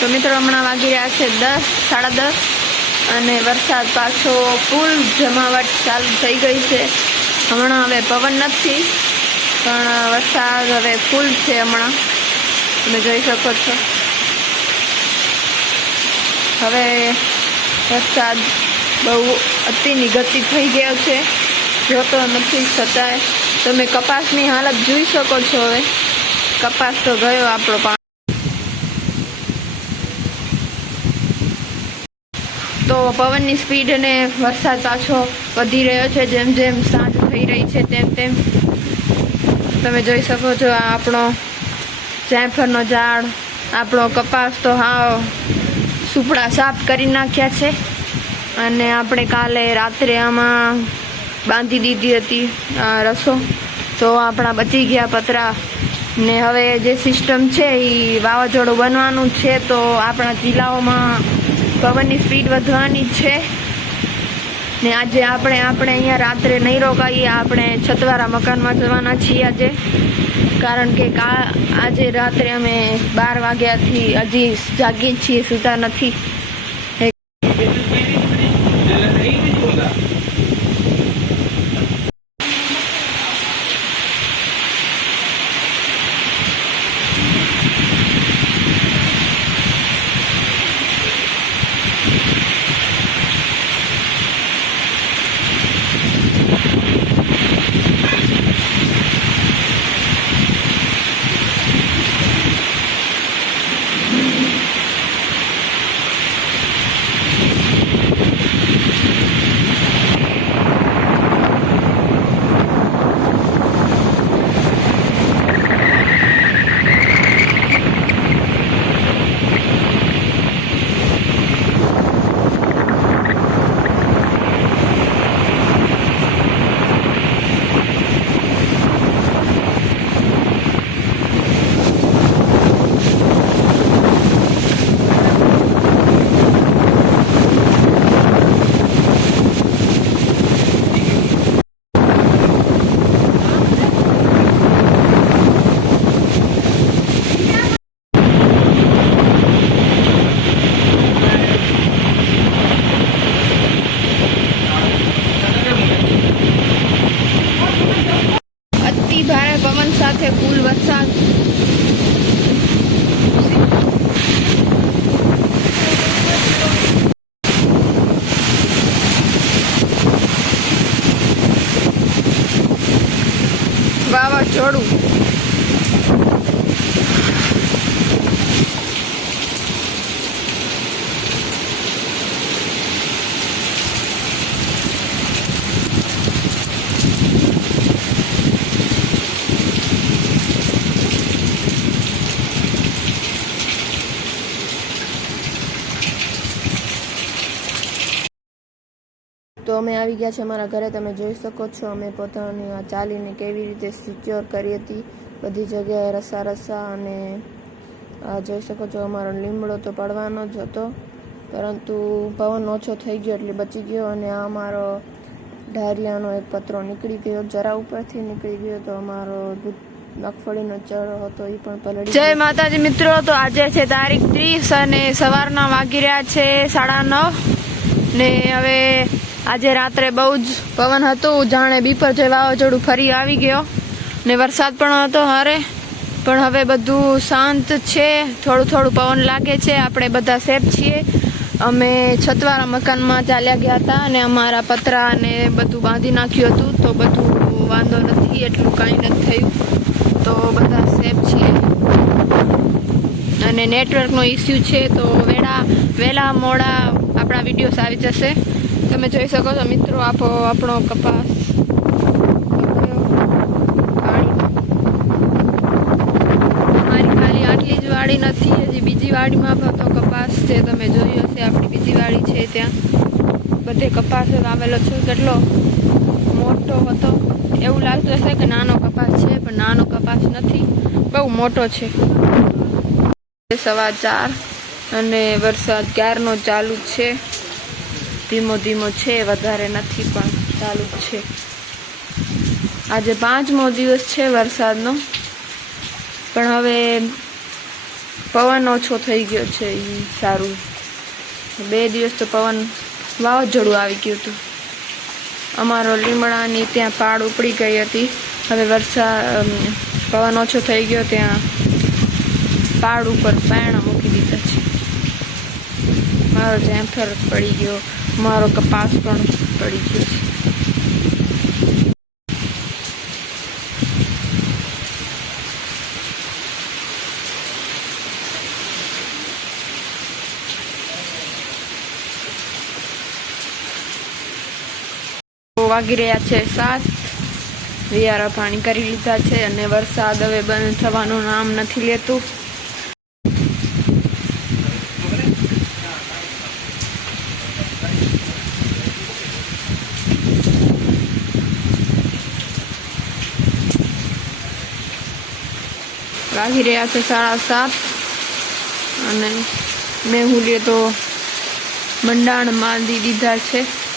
તો મિત્રો હમણાં વાગી રહ્યા છે દસ, સાડા દસ, અને વરસાદ પાછો ફૂલ જમાવટ ચાલુ થઈ ગઈ છે. હમણાં હવે પવન નથી, પણ વરસાદ હવે ફૂલ છે હમણાં. તમે જોઈ શકો છો. હવે વરસાદ બહુ અતિની ગતિ થઈ ગયો છે. જોતો નથી છતાંય. તમે કપાસની હાલત જોઈ શકો છો હવે. કપાસ તો ગયો આપણો તો પવનની સ્પીડ અને વરસાદ પાછો વધી રહ્યો છે, જેમ જેમ સાંજ થઈ રહી છે, તેમ તેમ. તમે જોઈ શકો છો આ આપણો જાયફળનો ઝાડ, આપણો કપાસ તો હાવ સુપડા સાફ કરી નાખ્યા છે. અને આપણે કાલે રાત્રે આમાં બાંધી દીધી હતી રસો. તો આપણા બચી ગયા પતરા ને હવે જે સિસ્ટમ છે એ વાવાઝોડું બનવાનું છે, તો આપણા જિલ્લાઓમાં પવનની સ્પીડ વધવાની છે. ને આજે આપણે આપણે અહીંયા રાત્રે નહીં રોકાઈએ, આપણે છતવાળા મકાનમાં જવાના છીએ આજે. કારણ કે કા, આજે રાત્રે અમે બાર વાગ્યાથી હજી જાગીએ છીએ, સૂતા નથી. આવી ગયા છે અમારા ઘરે તમે જોઈ શકો છો અમે પોતાની આ ચાલીને કેવી રીતે સિક્યોર કરી હતી બધી જગ્યાએ રસા રસા અને આ જોઈ શકો છો અમારો લીમડો તો પડવાનો જ હતો પરંતુ પવન ઓછો થઈ ગયો એટલે બચી ગયો અને આ અમારો ઢારિયાનો એક પતરો નીકળી ગયો જરા ઉપરથી નીકળી ગયો તો અમારો દૂધ મગફળીનો ચરો હતો એ પણ પલળી જય માતાજી મિત્રો તો આજે છે તારીખ ત્રીસ અને સવારના વાગી રહ્યા છે સાડા નવ ને હવે આજે રાત્રે બહુ જ પવન હતું, જાણે બીપર જે વાવાઝોડું ફરી આવી ગયો. ને વરસાદ પણ હતો હારે, પણ હવે બધું શાંત છે, થોડું થોડું પવન લાગે છે, આપણે બધા સેફ છીએ. અમે છતવાળા મકાનમાં ચાલ્યા ગયા હતા અને અમારા પતરા અને બધું બાંધી નાખ્યું હતું, તો બધું વાંધો નથી, એટલું કાંઈ નથી થયું. તો બધા સેફ છીએ. અને નેટવર્કનો ઇસ્યુ છે, તો વેળા વહેલા મોડા આપણા વિડીયોસ આવી જશે. તમે જોઈ શકો છો મિત્રો આપો આપણો કપાસ. વાડી નથી, હજી બીજી વાડીમાં તો કપાસ છે, તમે જોયું હશે, આપણી બીજી વાડી છે ત્યાં. બધે કપાસ આવેલો છે, કેટલો મોટો હતો. એવું લાગતું હશે કે નાનો કપાસ છે, પણ નાનો કપાસ નથી, બહુ મોટો છે. સવા ચાર અને વરસાદ ક્યારનો ચાલુ છે? ધીમો ધીમો છે, વધારે નથી પણ ચાલુ છે. આજે પાંચમો દિવસ છે વરસાદનો, પણ હવે પવન ઓછો થઈ ગયો છે એ સારું. બે દિવસ તો પવન વાવાઝોડું આવી ગયું હતું. અમારો લીમડાની ત્યાં પાડ ઉપડી ગઈ હતી. હવે વરસાદ પવન ઓછો થઈ ગયો ત્યાં પાડ ઉપર પાણા મૂકી દીધા છે. મારો જેમફર પડી ગયો. મારો કપાસ પણ પડી ગયો છે. વાગી રહ્યા છે સાત. વિયારા પાણી કરી લીધા છે અને વરસાદ હવે બંધ થવાનું નામ નથી લેતું. વાગી રહ્યા છે સાડા સાત. અને મેહુલીએ તો મંડાણ માંદી દીધા છે.